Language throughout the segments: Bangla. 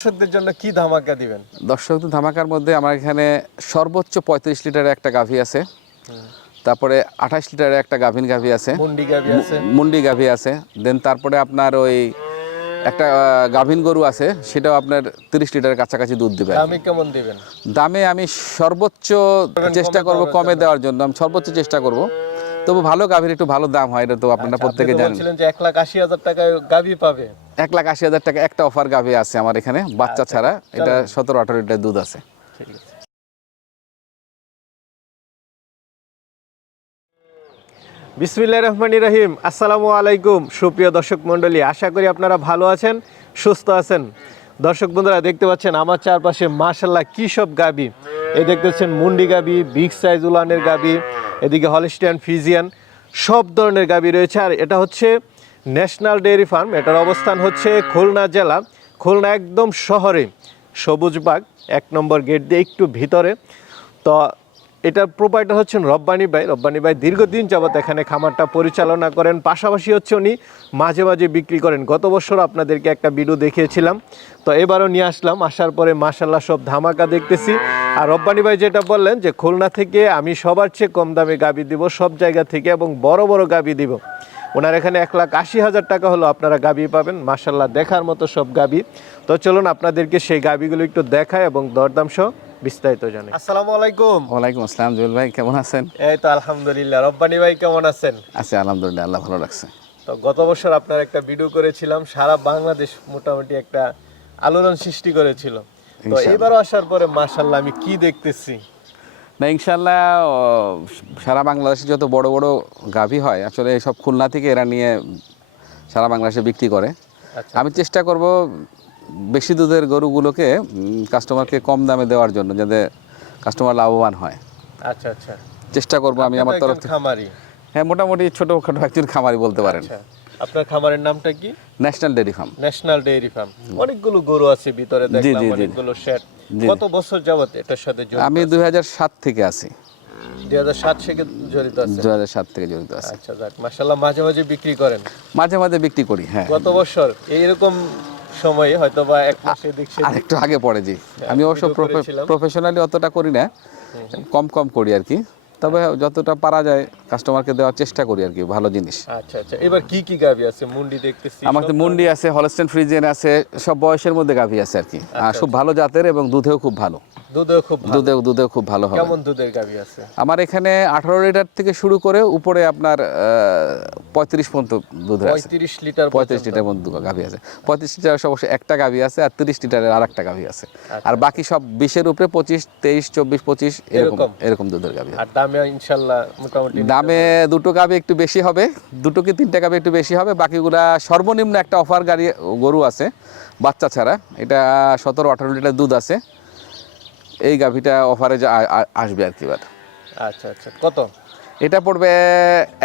দর্শকদের জন্য কি ধামাকা দিবেন? দর্শকদের ধামাকার মধ্যে আমার এখানে সর্বোচ্চ পঁয়ত্রিশ লিটারের একটা গাভী আছে। তারপরে আঠাশ লিটারের একটা গাভীন গাভী আছে। মুন্ডি গাবি আছে। মুন্ডি গাভী আছে। দেন তারপরে আপনার ওই একটা গাভীন গরু আছে। সেটাও আপনার তিরিশ লিটারের কাছাকাছি দুধ দেবে দামে কেমন দিবেন? দামে আমি সর্বোচ্চ চেষ্টা করব কমে দেওয়ার জন্য। আমি সর্বোচ্চ চেষ্টা করব। তবু ভালো গাভীর একটু ভালো দাম হয় এটা তো আপনারা আচ্ছা, প্রত্যেকে জানেন। যে এক লাখ আশি হাজার টাকায় গাবি পাবে। এক লাখ আশি হাজার টাকা একটা অফার গাভী আছে আমার এখানে। বাচ্চা ছাড়া এটা সতেরো আঠারো লিটার দুধ আছে। বিসমিল্লাহ রহমানি রহিম। আসসালামু আলাইকুম সুপ্রিয় দর্শক মণ্ডলী। আশা করি আপনারা ভালো আছেন সুস্থ আছেন। দর্শক বন্ধুরা দেখতে পাচ্ছেন আমার চারপাশে মাশাল্লাহ কি সব গাবি এই দেখতেছেন মুন্ডি গাবি বিগ সাইজ উলানের গাবি এদিকে হলিস্টিয়ান ফিজিয়ান সব ধরনের গাবি রয়েছে। আর এটা হচ্ছে ন্যাশনাল ডেয়ারি ফার্ম, এটার অবস্থান হচ্ছে খুলনা জেলা। খুলনা একদম শহরে সবুজবাগ এক নম্বর গেট দিয়ে একটু ভিতরে। তো এটার প্রোপাইটার হচ্ছেন রব্বানি ভাই রব্বানি ভাই দীর্ঘদিন যাবত এখানে খামারটা পরিচালনা করেন। পাশাপাশি হচ্ছে উনি মাঝে মাঝে বিক্রি করেন। গত বছর আপনাদেরকে একটা ভিডিও দেখিয়েছিলাম। তো এবারও নিয়ে আসলাম। আসার পরে মাসাল্লাহ সব ধামাকা দেখতেছি। আর রব্বানি ভাই যেটা বললেন যে, খুলনা থেকে আমি সবার চেয়ে কম দামে গাবি দিব, সব জায়গা থেকে এবং বড় বড় গাবি দিব। ওনার এখানে এক লাখ আশি হাজার টাকা হলো আপনারা গাবি পাবেন। মাসাল্লাহ দেখার মতো সব গাবি। তো চলুন আপনাদেরকে সেই গাবিগুলো একটু দেখায় এবং দরদাম সহ বিস্তারিত জানাই। আসসালামু আলাইকুম। ওয়ালাইকুম আসসালাম জুয়েল ভাই কেমন আছেন? এই তো আলহামদুলিল্লাহ। রব্বানি ভাই কেমন আছেন? আছে আলহামদুলিল্লাহ আল্লাহ ভালো রাখছে। তো গত বছর আপনার একটা ভিডিও করেছিলাম সারা বাংলাদেশ মোটামুটি একটা আলোড়ন সৃষ্টি করেছিল। তো। এবারও আসার পরে মাশাল্লাহ আমি কি দেখতেছি? না ইনশাল্লাহ সারা বাংলাদেশে যত বড় বড় গাভী হয় আসলে সব খুলনা থেকে এরা নিয়ে সারা বাংলাদেশে বিক্রি করে। আচ্ছা। আমি চেষ্টা করব বেশি দুধের গরুগুলোকে কাস্টমারকে কম দামে দেওয়ার জন্য যাতে কাস্টমার লাভবান হয়। আচ্ছা আচ্ছা। চেষ্টা করব আমি আমার তরফ থেকে। খামারি। হ্যাঁ মোটামুটি ছোটোখাটো একজন খামারি বলতে পারেন। আচ্ছা। আপনার খামারের নামটা কি? National dairy farm. National dairy farm. অনেকগুলো গরু আছে ভিতরে দেখলাম। অনেকগুলো শেড। কত বছর যাবত এটার সাথে জড়িত আমি দুই হাজার সাত থেকে আছি। দুই হাজার সাত থেকে জড়িত আছে দুই থেকে জড়িত আছি। আচ্ছা যাক মাশাল্লাহ মাঝে মাঝে বিক্রি করেন। মাঝে মাঝে বিক্রি করি হ্যাঁ। গত বছর এইরকম সময়ে হয়তো বা এক মাসে দেখছি আর একটু আগে পড়ে জি। আমি অবশ্য প্রফেশনালি অতটা করি না কম কম করি আর কি। তবে যতটা পারা যায় কাস্টমারকে দেওয়ার চেষ্টা করি আর কি ভালো জিনিস। আচ্ছা আচ্ছা। এবার কি কি গাবি আছে? মুন্ডি দেখতেছি আমার তো মুন্ডি আছে হলস্টেন ফ্রিজেন আছে সব বয়সের মধ্যে গাভী আছে আর কি। আর খুব ভালো জাতের এবং দুধেও খুব ভালো। দুধও খুব ভালো। দুধেও দুধেও খুব ভালো হবে। কেমন দুধের গাবি আছে? আমার এখানে আঠারো লিটার থেকে শুরু করে উপরে আপনার পঁয়ত্রিশ পর্যন্ত দুধ আছে। পঁয়ত্রিশ লিটার পঁয়ত্রিশ লিটার মধ্যে গাভী আছে। পঁয়ত্রিশ লিটার অবশ্য একটা গাভী আছে আর তিরিশ লিটারের আর একটা গাভী আছে। আর বাকি সব বিশের উপরে পঁচিশ তেইশ চব্বিশ পঁচিশ এরকম এরকম? এরকম দুধের গাভী আর দামে ইনশাল্লাহ মোটামুটি দামে দুটো গাভী একটু বেশি হবে দুটো কি তিনটা গাভী একটু বেশি হবে বাকিগুলা সর্বনিম্ন একটা অফার গাড়ি গরু আছে বাচ্চা ছাড়া। এটা সতেরো আঠারো লিটার দুধ আছে এই গাভীটা অফারে যা আসবে আর কি এবার। আচ্ছা আচ্ছা কত? এটা পড়বে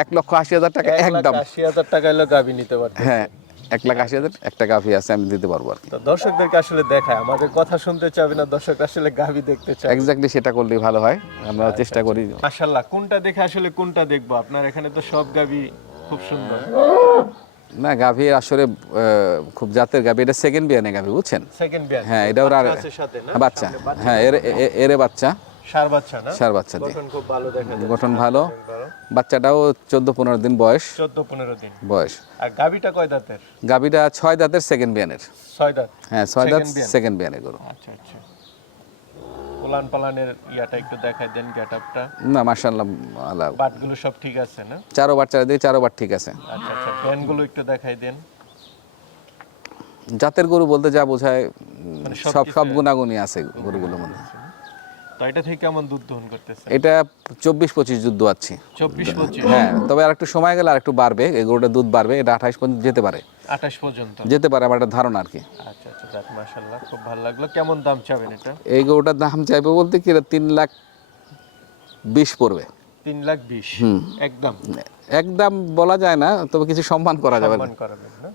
এক লক্ষ আশি হাজার টাকা একদম। আশি হাজার টাকা এলো গাবি নিতে পারবে। হ্যাঁ এক লাখ আশি হাজার একটা গাভী আছে আমি দিতে পারব আর কি। তো দর্শকদেরকে আসলে দেখায় আমাদের কথা শুনতে চাবে না দর্শক আসলে গাবি দেখতে চায়। এক্স্যাক্টলি সেটা করলেই ভালো হয় আমরা চেষ্টা করি। মাশাল্লাহ কোনটা দেখে আসলে কোনটা দেখব? আপনার এখানে তো সব গাবি খুব সুন্দর। না গাভী আসলে খুব জাতের গাভী এটা সেকেন্ড বিয়ানে গাভী বুঝছেন? সেকেন্ড হ্যাঁ এটা ওর বাচ্চা হ্যাঁ এর এরে বাচ্চা। সার বাচ্চা না? সার বাচ্চা দিয়ে। গঠন খুব ভালো দেখা যায় গঠন ভালো। বাচ্চাটাও চোদ্দ পনেরো দিন বয়স। চোদ্দ পনেরো দিন। বয়স। আর গাবিটা কয় দাঁতের? গাভীটা ছয় দাঁতের সেকেন্ড বিয়ানের। ছয় দাঁত? হ্যাঁ ছয় দাঁত সেকেন্ড বিয়ানে গরু। আচ্ছা আচ্ছা। পোলান পালানের ইয়াটা একটু দেখাই দেন গেটআপটা। না মার্শাল্লাহ আল্লাহ। বাটগুলো সব ঠিক আছে না? চারো চারা দিয়ে চারো বার ঠিক আছে। আচ্ছা আচ্ছা ব্যানগুলো একটু দেখাই দেন। জাতের গরু বলতে যা বোঝায় মানে সব সব গুণাগুণই আছে গরুগুলোর মধ্যে। তো এটা থেকে কেমন দুধ দহন করতেছে এটা চব্বিশ পঁচিশ যুদ্ধ আছে চব্বিশ পঁচিশ হ্যাঁ তবে আর একটু সময় গেলে আর একটু বাড়বে এই গরুটা দুধ বাড়বে এটা আঠাশ পর্যন্ত যেতে পারে। আঠাশ পর্যন্ত? যেতে পারে আমার একটা ধারণা আর কি। আচ্ছা আচ্ছা যাক মাশাল্লাহ খুব ভালো লাগল। কেমন দাম চাবেন এটা? এই গরুটার দাম চাইবে বলতে কি এটা তিন লাখ বিশ পড়বে। তিন লাখ বিশ? একদম? একদম বলা যায় না তবে কিছু সম্মান করা যাবে। সম্মান না?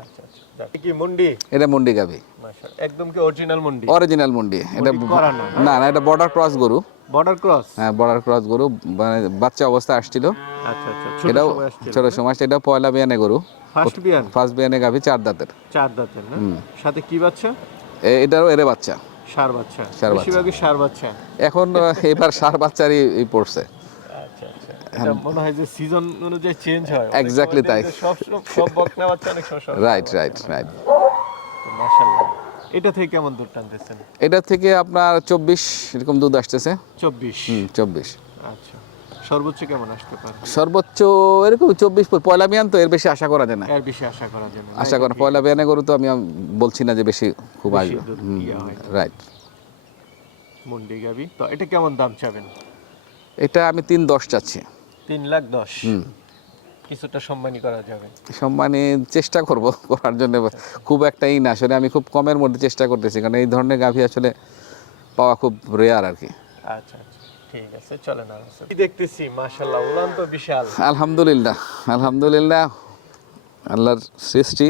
আচ্ছা আচ্ছা কি মুন্ডি? এটা মন্ডি গাবি একদম কি অরিজিনাল মুন্ডি? অরিজিনাল মন্ডি। এটা না। না এটা বর্ডার ক্রস গরু। বর্ডার ক্রস হ্যাঁ বর্ডার ক্রস গরু। মানে বাচ্চা অবস্থা আসছিল। আচ্ছা আচ্ছা এটাও সময় আসছিল। ছোট সময় এটা পয়লা বিয়ানে গরু। ফার্স্ট বিয়ান? ফার্স্ট বিয়ানে গাভি চার দাঁতের। চার দাঁতের না? সাথে কি বাচ্চা? এটারও এরে বাচ্চা। সার বাচ্চা। ষাঁড় বাচ্চা। বেশিরভাগই সার বাচ্চা। এখন এবার সার বাচ্চারই পড়ছে। মনে হয় যে সিজন অনুযায়ী চেঞ্জ হয়। সময় তাই। সব সব- বকনা বাচ্চা অনেক সব রাইট রাইট রাইট মাশাআল্লাহ। এটা থেকে কেমন দুধ টানতেছেন? এটা থেকে আপনার চব্বিশ এরকম দুধ আসতেছে। হুম আচ্ছা। সর্বোচ্চ কেমন আসতে পারে? সর্বোচ্চ এরকম চব্বিশ পয়লা বিয়ান তো এর বেশি আশা করা যায় না। এর বেশি আশা করা যায় না। আশা করা পয়লা বিয়ানে গরু তো আমি বলছি না যে বেশি খুব আসবে। হয়। রাইট মুন্ডি গাবি। তো এটা কেমন দাম চাবেন? এটা আমি তিন দশ চাচ্ছি। তিন লাখ দশ। কিছুটা সম্মানী করা যাবে। সম্মানে চেষ্টা করব করার জন্য খুব একটাই না। আসলে আমি খুব কমের মধ্যে চেষ্টা করতেছি কারণ এই ধরনের গাভী আসলে পাওয়া খুব রেয়ার আর কি। আচ্ছা আচ্ছা। ঠিক আছে চলেন আর দেখতেছি? মাশাআল্লাহ উলান তো বিশাল। আলহামদুলিল্লাহ আলহামদুলিল্লাহ। আল্লাহর সৃষ্টি।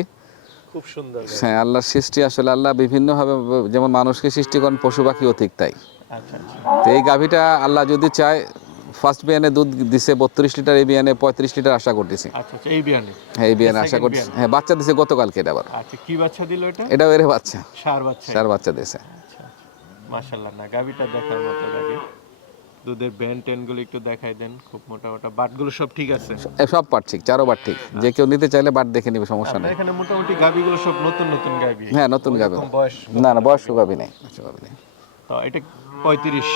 খুব সুন্দর হ্যাঁ আল্লাহর সৃষ্টি আসলে আল্লাহ বিভিন্নভাবে যেমন মানুষকে সৃষ্টি করেন পশু পাখিও ঠিক তাই। আচ্ছা আচ্ছা। তো এই গাভীটা আল্লাহ যদি চায় ফার্স্ট বিয়ানে দুধ দিছে বত্রিশ লিটার এই বিয়ানে পঁয়ত্রিশ লিটার আশা করতেছি। আচ্ছা আচ্ছা এই বিয়ানে হ্যাঁ এই বিয়ানে আশা বিয়ান। হ্যাঁ বাচ্চা দিছে গতকালকে এটা আবার। আচ্ছা কি বাচ্চা দিল এটা? এটাও এর বাচ্চা। সার বাচ্চা। চার বাচ্চা আচ্ছা মাশাআল্লাহ না গাবিটা দেখার মতো গাবি দুধের ব্যান টেনগুলো একটু দেখাই দেন খুব মোটা মোটা। বাটগুলো সব ঠিক আছে? সব পাট ঠিক চারো বাট ঠিক। যে কেউ নিতে চাইলে বাট দেখে নিবে সমস্যা নেই। এখানে মোটামুটি গাবিগুলো সব নতুন নতুন গাবি হ্যাঁ নতুন গাবি বয়স। না না বয়স গাবি নেই। গাবি নেই। তো এটা পঁয়ত্রিশ।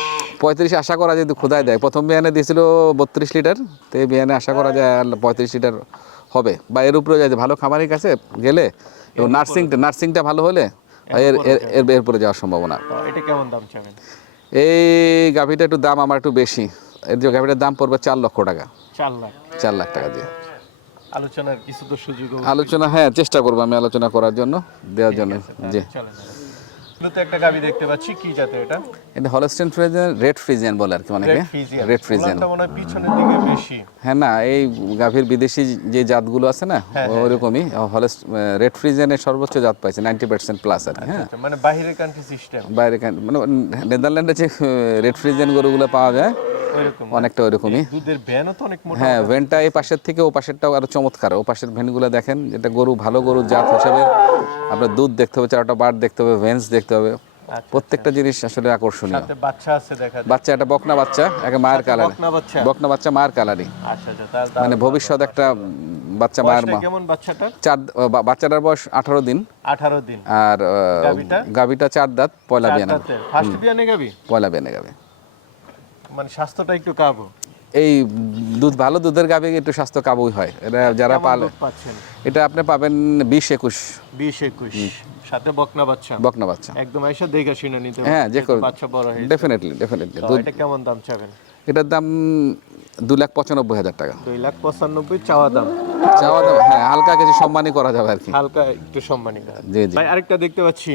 পঁয়ত্রিশ আশা করা যায় যদি খোদায় দেয়। প্রথম বিয়ানে দিয়েছিল বত্রিশ লিটার তো এই বিয়ানে আশা করা যায় পঁয়ত্রিশ লিটার হবে। বা এর উপরে যায় ভালো খামারের কাছে গেলে এবং নার্সিংটা নার্সিংটা ভালো হলে এর এর এর এরপরে যাওয়ার সম্ভাবনা। এটা কেমন দাম চাবেন? এই গাভিটা একটু দাম আমার একটু বেশি। এর যে গাভিটার দাম পড়বে চার লক্ষ টাকা। চার লাখ। চার লাখ টাকা দিয়ে। আলোচনার কিছু তো সুযোগ আলোচনা হ্যাঁ চেষ্টা করব আমি আলোচনা করার জন্য দেওয়ার জন্য। জি। চলে তো একটা গাবি দেখতে পাচ্ছি। কি জাতের এটা? এটা হলস্টেন ফ্রিজিয়ান রেড ফ্রিজিয়ান বলে আর কি অনেকে। Red Friesian. Red Friesian. মনে হয় পিছনের দিকে বেশি। হ্যাঁ না এই গাভীর বিদেশি যে জাতগুলো আছে না হ্যাঁ, ওরকমই। হলস্ট রেড ফ্রিজিয়ানের সর্বোচ্চ জাত পাইছে নাইনটি পার্সেন্ট প্লাস আর কি হ্যাঁ। আচ্ছা, মানে বাইরের কান্ট্রি সিস্টেম বাইরের মানে নেদারল্যান্ডে যে রেড ফ্রিজিয়ান গরুগুলো পাওয়া যায় অনেকটা ওইরকমই। দুধের ভ্যানও তো অনেক মোটা হ্যাঁ ভেনটা এই পাশের থেকে ও পাশেরটাও আরও চমৎকার। ও পাশের ভেনগুলো দেখেন যেটা গরু ভালো গরু জাত হিসাবে আপনার দুধ দেখতে হবে চারটা বার দেখতে হবে ভেন্স দেখতে হবে। আচ্ছা, প্রত্যেকটা জিনিস আসলে আকর্ষণীয়। বাচ্চা আছে দেখা বাচ্চা একটা বকনা বাচ্চা একটা মায়ের কালার বকনা বাচ্চা। মায়ের কালারই। আচ্ছা আচ্ছা মানে ভবিষ্যৎ একটা বাচ্চা মায়ের মা। কেমন বাচ্চাটা চার বাচ্চাটার বয়স আঠারো দিন। আঠারো দিন। আর? গাভীটা? চার দাঁত পয়লা বিয়ানে ফার্স্ট বিয়ানে গাবি পয়লা বিয়ানে গাবে মানে স্বাস্থ্যটা একটু কাবু। এই দুধ ভালো দুধের গাবে একটু স্বাস্থ্য কাবুই হয়। এটা যারা পালে পাচ্ছেন? এটা আপনি পাবেন বিশ একুশ। বিশ একুশ। সাথে বকনা বাচ্চা। বকনা বাচ্চা। একদম এসে দেখে শুনে নিতে হ্যাঁ যে বাচ্চা বড় হয়ে ডেফিনেটলি ডেফিনেটলি এটা কেমন দাম চাবেন? এটার দাম দু লাখ পঁচানব্বই হাজার টাকা। দুই লাখ পঁচানব্বই চাওয়া দাম। চাওয়া দাম হ্যাঁ হালকা কিছু সম্মানই করা যাবে আর কি। হালকা একটু সম্মানিত জি জি। ভাই আরেকটা দেখতে পাচ্ছি।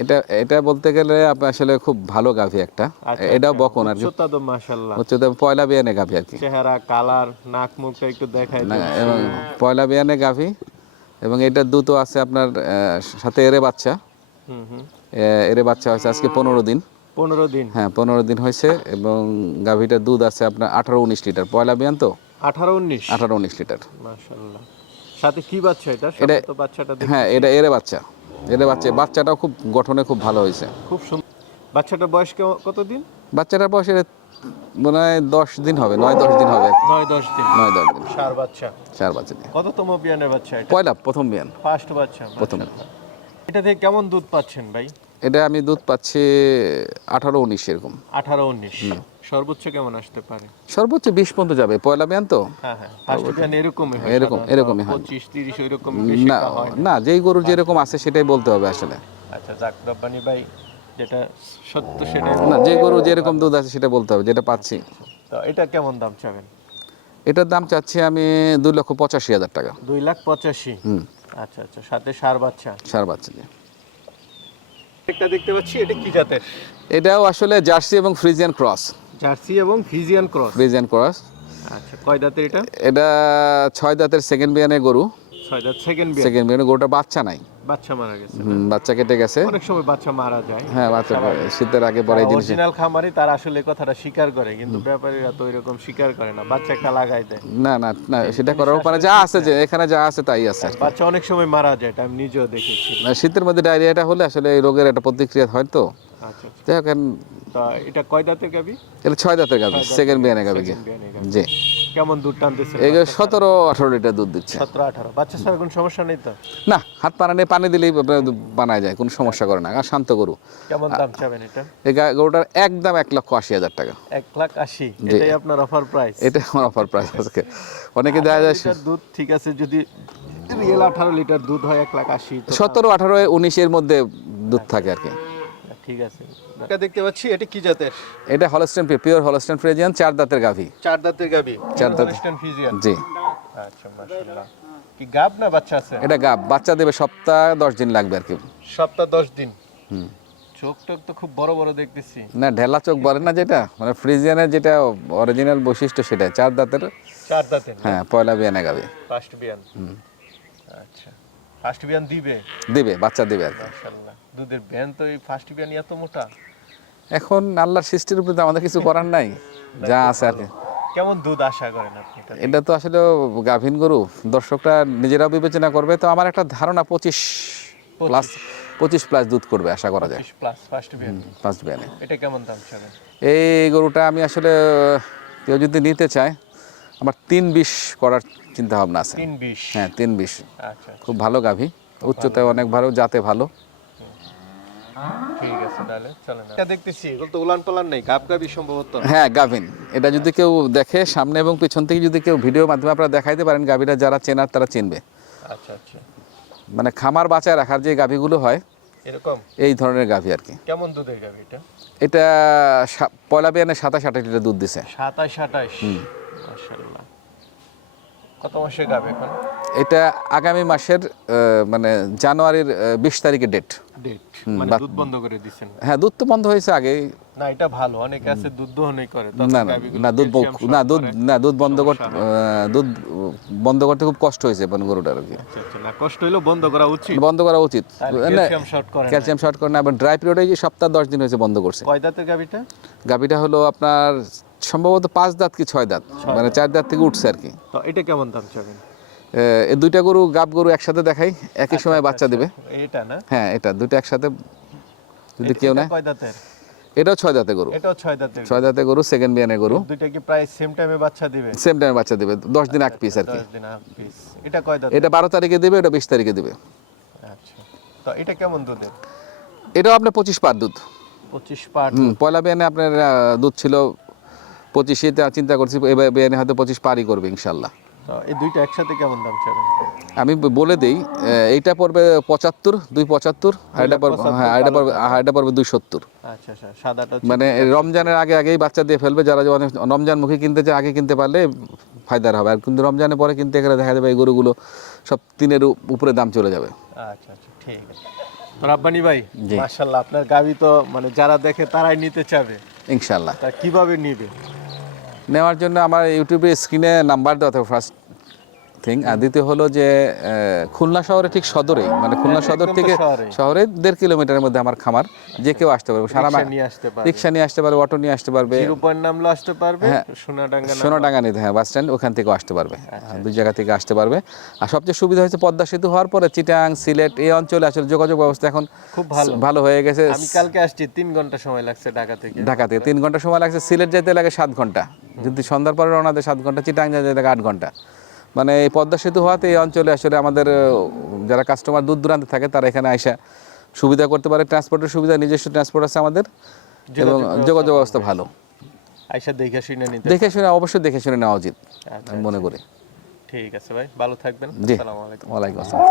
এটা এটা বলতে গেলে আসলে খুব ভালো গাভী একটা। আচ্ছা, এটাও বকন আর উচ্চতা তো মাশাল্লাহ হচ্ছে তো পয়লা বিয়ানে গাভী আর কি। চেহারা কালার নাক মুখটা একটু দেখাই না। এবং পয়লা বিয়ানে গাভী এবং এটার দুটো আছে আপনার সাথে এরে বাচ্চা। হুম হুম। এ- এরে বাচ্চা হয়েছে আজকে পনেরো দিন। পনেরো দিন। হ্যাঁ পনেরো দিন হয়েছে এবং গাভীটার দুধ আছে আপনার আঠারো উনিশ লিটার। পয়লা বিয়ান তো? আঠারো উনিশ। আঠারো উনিশ লিটার। মাশাল্লাহ সাথে কি বাচ্চা এটা? এটা- বাচ্চাটা হ্যাঁ এটা এরে বাচ্চা। এরে বাচ্চা বাচ্চাটাও খুব গঠনে খুব ভালো হয়েছে। খুব সুন্দর বাচ্চাটার বয়স কতদিন? বাচ্চাটার বয়স মনে হয় দশ দিন হবে নয় দশ দিন হবে। নয় দশ দিন। নয় দশ দিন। সার বাচ্চা। চার বাচ্চা কততম বিয়ানের বাচ্চা এটা? পয়লা প্রথম বিয়ান। ফার্স্ট বাচ্চা। প্রথম। এটা থেকে কেমন দুধ পাচ্ছেন ভাই? এটা আমি দুধ পাচ্ছি আঠারো উনিশ এরকম। আঠারো উনিশ। সর্বোচ্চ কেমন আসতে পারে? সর্বোচ্চ বিশ পর্যন্ত যাবে। পয়লা বিয়ান তো? হ্যাঁ হ্যাঁ। ফার্স্ট বিয়ান এরকমই এরকম, এরকমই হয়। পঁচিশ তিরিশ ওইরকম না যেই যেরকম আছে সেটাই বলতে হবে আসলে। আচ্ছা যাক রব্বানি ভাই যেটা সত্য সেটাই না যে গরু যেরকম দুধ আছে সেটা বলতে হবে যেটা পাচ্ছি। তো এটা কেমন দাম চাবেন? এটার দাম চাচ্ছি আমি দুই লক্ষ পঁচাশি হাজার টাকা। দুই লাখ পঁচাশি? হুম। আচ্ছা আচ্ছা সাথে সার বাচ্চা? সার বাচ্চা দিয়ে। একটা দেখতে পাচ্ছি এটা কি জাতের? এটাও আসলে জার্সি এবং ফ্রিজিয়ান ক্রস। জার্সি এবং ফিজিয়ান ক্রস। Friesian cross. আচ্ছা কয় দাঁতের এটা? এটা ছয় দাঁতের সেকেন্ড বিয়ানের গরু। ছয় দাঁত সেকেন্ড বিয়ান। সেকেন্ড বিয়ানের গরুটা বাচ্চা নাই। বাচ্চা মারা গেছে। বাচ্চা কেটে গেছে। অনেক সময় বাচ্চা মারা যায়। হ্যাঁ বাচ্চা শীতের আগে পরে জিনিস অরিজিনাল খামারি তারা আসলে কথাটা স্বীকার করে কিন্তু ব্যাপারীরা তো এরকম স্বীকার করে না। বাচ্চা একটা লাগাই দেয়। না না না সেটা করার উপায় যা আছে যে এখানে যা আছে তাই আছে বাচ্চা অনেক সময় মারা যায় এটা আমি নিজেও দেখেছি। না, শীতের মধ্যে ডায়রিয়াটা হলে আসলে এই রোগের একটা প্রতিক্রিয়া হয় তো। আচ্ছা আচ্ছা। যাই হোক তা এটা কয় দাঁতের গাবি এটা ছয় দাঁতের গাভি সেকেন্ড বিয়ানে গাভী। জি। কেমন দুধ টানতেছে এগুলো সতেরো আঠারো লিটার দুধ দিচ্ছে। সতেরো আঠারো। বাচ্চা ছাড়া কোনো সমস্যা নেই তো? না হাত পানা নিয়ে পানি দিলেই বানায় যায় কোনো সমস্যা করে না। আর শান্ত গরু। কেমন দাম চাবেন এটা? এই গরুটার একদম এক লক্ষ আশি হাজার টাকা। এক লাখ আশি। এটাই আপনার অফার প্রাইস এটা আমার অফার প্রাইস আজকে। অনেকে দেখা যায় দুধ ঠিক আছে যদি রিয়েল আঠারো লিটার দুধ হয় এক লাখ আশি সতেরো আঠারো উনিশের মধ্যে দুধ থাকে আর কি। ঠিক আছে। এটা দেখতে পাচ্ছি এটা কি জাতের? এটা হলস্টেন পিওর হলস্টেন ফ্রেজিয়ান চার দাঁতের গাভি। চার দাঁতের গাবি চার দাঁত। হলস্টাইন ফ্রিজিয়ান জি। আচ্ছা মাশাআল্লাহ। কি গাব না বাচ্চা আছে? এটা গাব বাচ্চা দেবে সপ্তাহ দশ দিন লাগবে আর কি। সপ্তাহ দশ দিন। হুম। চোখ টোক তো খুব বড় বড় দেখতেছি। না ঢেলা চোখ বলে না যেটা? মানে ফ্রিজিয়ানের যেটা অরিজিনাল বৈশিষ্ট্য সেটা চার দাঁতের চার দাঁতের হ্যাঁ পয়লা বিয়ানে গাবে। ফার্স্ট বিয়ান আচ্ছা। ফার্স্ট বিয়ান দিবে? দিবে বাচ্চা দিবে আর কি। মাশাআল্লাহ। দুধের বিয়ান তো এই ফার্স্ট বিয়ান এত মোটা। এখন আল্লাহর সৃষ্টির উপরে তো আমাদের কিছু করার নাই। যা আছে আর কি। কেমন দুধ আশা করেন আপনি এটা তো আসলে গাভীন গরু। দর্শকরা নিজেরাও বিবেচনা করবে। তো আমার একটা ধারণা পঁচিশ প্লাস পঁচিশ প্লাস দুধ করবে আশা করা যায়। প্লাস ফার্স্ট বিয়ান। এটা কেমন দাম এই গরুটা আমি আসলে কেউ যদি নিতে চায় আমার তিন বিশ করার চিন্তা ভাবনা আছে হ্যাঁ তিন বিশ। আচ্ছা খুব ভালো গাভী। উচ্চতায় অনেক ভালো জাতে ভালো। ঠিক আছে তাহলে চলেন এটা দেখতেছি এগুলো তো উলান পালান নেই গাব গাবি সম্ভবত। হ্যাঁ গাভিন। এটা যদি কেউ দেখে সামনে এবং পিছন থেকে যদি কেউ ভিডিও মাধ্যমে আপনারা দেখাইতে পারেন গাভীরা যারা চেনার তারা চিনবে। আচ্ছা আচ্ছা। মানে খামার বাঁচায় রাখার যে গাভীগুলো হয় এরকম? এই ধরনের গাভী আর কি। কেমন দুধের গাবি এটা? এটা পয়লা বিয়ানে সাতাশ আঠাশ লিটার দুধ দিছে। সাতাশ আঠাশ। মাশাআল্লাহ। কত মাসে গাবে এখন? এটা আগামী মাসের মানে জানুয়ারির বিশ তারিখের ডেট ডেট মানে দুধ বন্ধ করে হ্যাঁ দুধ তো বন্ধ হয়েছে আগেই। না এটা ভালো অনেকে আছে দুধ দোহনই করে না না দুধ না দুধ না দুধ বন্ধ করতে দুধ বন্ধ করতে খুব কষ্ট হয়েছে মানে গরুটার আর কি। আচ্ছা আচ্ছা না কষ্ট হইলেও বন্ধ করা উচিত। বন্ধ করা উচিত। ক্যালসিয়াম শর্ট করে না। ক্যালসিয়াম শর্ট করে না আবার ড্রাই পিরিয়ডে সপ্তাহ দশ দিন হয়েছে বন্ধ করছে। কয় দাঁতের গাবিটা? গাভিটা হলো আপনার সম্ভবত পাঁচ দাঁত কি ছয় দাঁত মানে চার দাঁত থেকে উঠছে আর কি। তো এটা কেমন দাম চাবেন? এই দুইটা গরু গাব গরু একসাথে দেখাই একই সময় বাচ্চা দিবে। এটা না? হ্যাঁ এটা দুইটা একসাথে যদি কেউ নেয়। কয় দাঁতের? এটাও ছয় দাঁতে গরু। এটাও ছয় দাঁতের। ছয় দাঁতে গরু সেকেন্ড বিয়ানে গরু। দুইটা কি প্রায় সেম টাইমে বাচ্চা দিবে? সেম টাইমে বাচ্চা দিবে দশ দিন এক পিস আর কি। দশ দিন হাফ পিস এটা কয় দাঁত এটা বারো তারিখে দিবে এটা বিশ তারিখে দিবে। আচ্ছা। তো এটা কেমন দুধের? এটাও আপনার পঁচিশ পার দুধ। পঁচিশ পাট হুম পয়লা বিয়ানে আপনার দুধ ছিল পঁচিশে চিন্তা করছি এবার বিয়ানে হয়তো পঁচিশ পারই করবে ইনশাল্লাহ। এই দুইটা একসাথে কেমন দাম চাবেন? আমি বলে দিই এইটা পড়বে পঁচাত্তর দুই পঁচাত্তর আর এটা পড়বে হ্যাঁ আর এটা পড়বে আর এটা পড়বে দুই সত্তর আচ্ছা আচ্ছা মানে রমজানের আগে আগেই বাচ্চা দিয়ে ফেলবে যারা যে অনেক রমজান মুখে কিনতে চায় আগে কিনতে পারলে ফায়দার হবে। আর কিন্তু রমজানের পরে কিনতে গেলে দেখা যাবে এই গরুগুলো সব তিনের উপরে দাম চলে যাবে। আচ্ছা আচ্ছা ঠিক আছে। রাব্বানি ভাই। মাশাআল্লাহ আপনার গাবি তো মানে যারা দেখে তারাই নিতে চাবে। ইনশাল্লাহ তা কীভাবে নিবে? নেওয়ার জন্য আমার ইউটিউবে স্ক্রিনে নাম্বার দেওয়া থাকে ফার্স্ট থিং আর দ্বিতীয় হলো যে খুলনা শহরে ঠিক সদরেই মানে খুলনা সদর থেকে শহরে। দেড় কিলোমিটারের মধ্যে আমার খামার যে কেউ আসতে পারবে সারা রিক্সা নিয়ে আসতে পারবে। অটো নিয়ে আসতে পারবে। নামলো আসতে পারবে হ্যাঁ। সোনাডাঙ্গা সোনাডাঙ্গা নিতে হ্যাঁ বাস স্ট্যান্ড ওখান থেকেও আসতে পারবে। আচ্ছা, দুই জায়গা থেকে আসতে পারবে। আর সবচেয়ে সুবিধা হয়েছে পদ্মা সেতু হওয়ার পরে চিটাং সিলেট এই অঞ্চলে আসলে যোগাযোগ ব্যবস্থা এখন খুব ভালো। ভালো হয়ে গেছে। আমি কালকে আসছি তিন ঘণ্টা সময় লাগছে ঢাকা থেকে। ঢাকা থেকে তিন ঘণ্টা সময় লাগছে সিলেট যেতে লাগে সাত ঘণ্টা। যদি সন্ধ্যার পরে রওনা দেয় সাত ঘণ্টা চিটাং যেতে লাগে আট ঘণ্টা। মানে এই পদ্মা সেতু হওয়াতে এই অঞ্চলে আসলে আমাদের যারা কাস্টমার দূর দূরান্তে থাকে তারা এখানে আইসা সুবিধা করতে পারে। ট্রান্সপোর্টের সুবিধা নিজস্ব ট্রান্সপোর্ট আছে আমাদের এবং যোগাযোগ ব্যবস্থা ভালো। আইসা দেখে শুনে নিতে দেখে শুনে অবশ্যই দেখে শুনে নেওয়া উচিত আচ্ছা, আমি মনে করি। ঠিক আছে ভাই ভালো থাকবেন। জি। আসসালামু আলাইকুম। ওয়ালাইকুম আসসালাম।